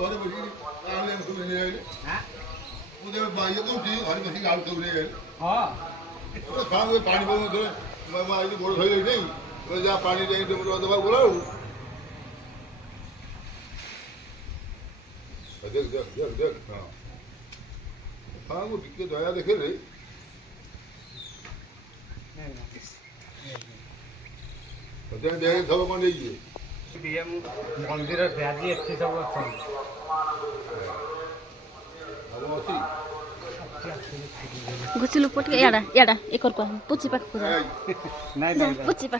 ঘরে বসি ওদের বাইরে করছি ঘরে বসি আলু তৈরি পানি বলবো ধরে বড় হয়ে নেই যা পানি দেওয়া বলো দেখ দেখ দেখ দেখ হ্যাঁ খাওয়াবো বিকে দয়া দেখে রে দেখে সব মানে গিয়ে ମନ୍ଦିର ଆଜି ଏଠି ସବୁ ଅଛନ୍ତି ଘୁଚିଲୁ ପଟିକେ ଏଆଡା ଏ କରକୁ ପୁଚି ପାଖକୁ ଯା ନାଇଁ ପୁଚି ପାଖ